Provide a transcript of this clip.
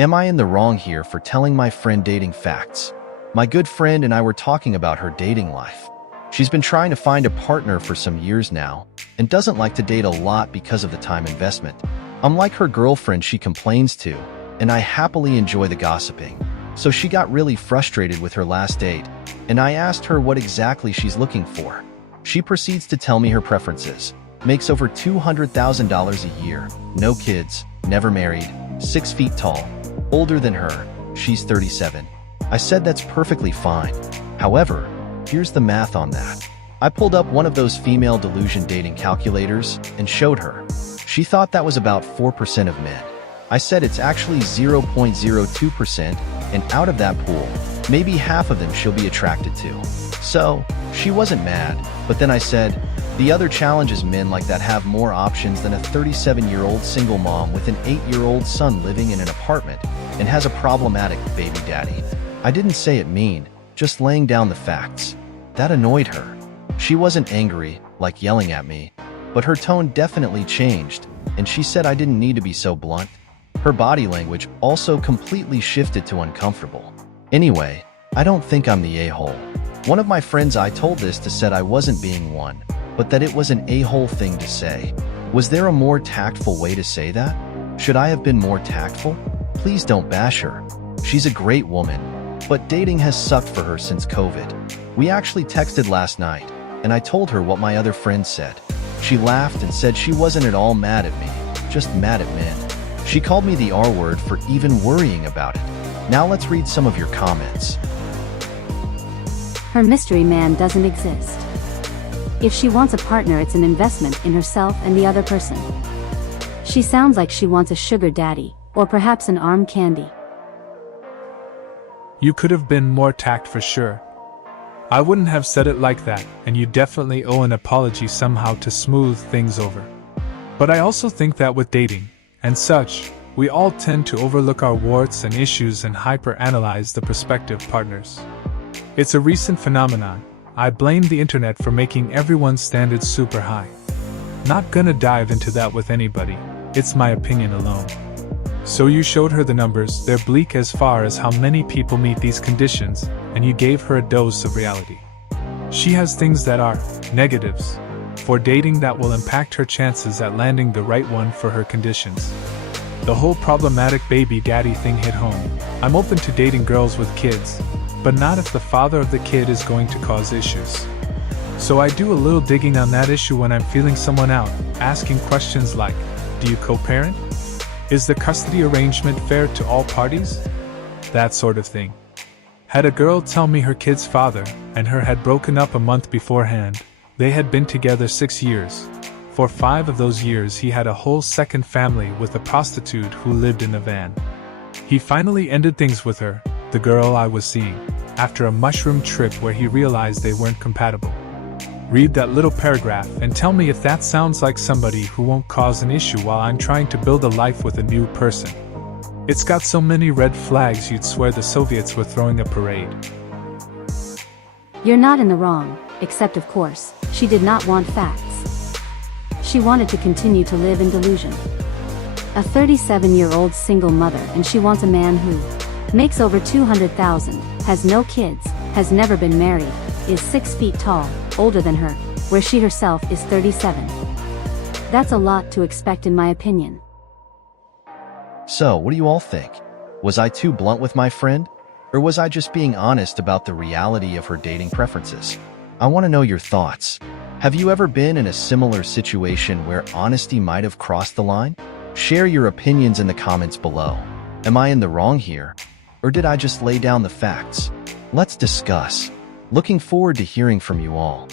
Am I in the wrong here for telling my friend dating facts? My good friend and I were talking about her dating life. She's been trying to find a partner for some years now and doesn't like to date a lot because of the time investment. I'm like her girlfriend she complains to, and I happily enjoy the gossiping. So she got really frustrated with her last date, and I asked her what exactly she's looking for. She proceeds to tell me her preferences. Makes over $200,000 a year, no kids, never married, 6 feet tall, older than her, she's 37. I said that's perfectly fine. However, here's the math on that. I pulled up one of those female delusion dating calculators and showed her. She thought that was about 4% of men. I said it's actually 0.02%, and out of that pool, maybe half of them she'll be attracted to. So, she wasn't mad, but then I said, the other challenge is men like that have more options than a 37-year-old single mom with an 8-year-old son living in an apartment and has a problematic baby daddy. I didn't say it mean, just laying down the facts. That annoyed her. She wasn't angry, like yelling at me, but her tone definitely changed, and she said I didn't need to be so blunt. Her body language also completely shifted to uncomfortable. Anyway, I don't think I'm the a-hole. One of my friends I told this to said I wasn't being one, but that it was an a-hole thing to say. Was there a more tactful way to say that? Should I have been more tactful? Please don't bash her. She's a great woman, but dating has sucked for her since COVID. We actually texted last night, and I told her what my other friend said. She laughed and said she wasn't at all mad at me, just mad at men. She called me the R word for even worrying about it. Now let's read some of your comments. Her mystery man doesn't exist. If she wants a partner, it's an investment in herself and the other person. She sounds like she wants a sugar daddy, or perhaps an arm candy. You could have been more tact for sure. I wouldn't have said it like that, and you definitely owe an apology somehow to smooth things over. But I also think that with dating, and such, we all tend to overlook our warts and issues and hyper-analyze the prospective partners. It's a recent phenomenon. I blame the internet for making everyone's standards super high. Not gonna dive into that with anybody, it's my opinion alone. So you showed her the numbers, they're bleak as far as how many people meet these conditions, and you gave her a dose of reality. She has things that are negatives for dating that will impact her chances at landing the right one for her conditions. The whole problematic baby daddy thing hit home. I'm open to dating girls with kids, but not if the father of the kid is going to cause issues. So I do a little digging on that issue when I'm feeling someone out, asking questions like, do you co-parent? Is the custody arrangement fair to all parties? That sort of thing. Had a girl tell me her kid's father and her had broken up a month beforehand. They had been together 6 years. For 5 of those years he had a whole second family with a prostitute who lived in a van. He finally ended things with her, the girl I was seeing, after a mushroom trip where he realized they weren't compatible. Read that little paragraph and tell me if that sounds like somebody who won't cause an issue while I'm trying to build a life with a new person. It's got so many red flags you'd swear the Soviets were throwing a parade. You're not in the wrong, except of course, she did not want facts. She wanted to continue to live in delusion. A 37-year-old single mother, and she wants a man who makes over $200,000, has no kids, has never been married, is 6 feet tall, older than her, where she herself is 37. That's a lot to expect in my opinion. So, what do you all think? Was I too blunt with my friend? Or was I just being honest about the reality of her dating preferences? I want to know your thoughts. Have you ever been in a similar situation where honesty might have crossed the line? Share your opinions in the comments below. Am I in the wrong here? Or did I just lay down the facts? Let's discuss. Looking forward to hearing from you all.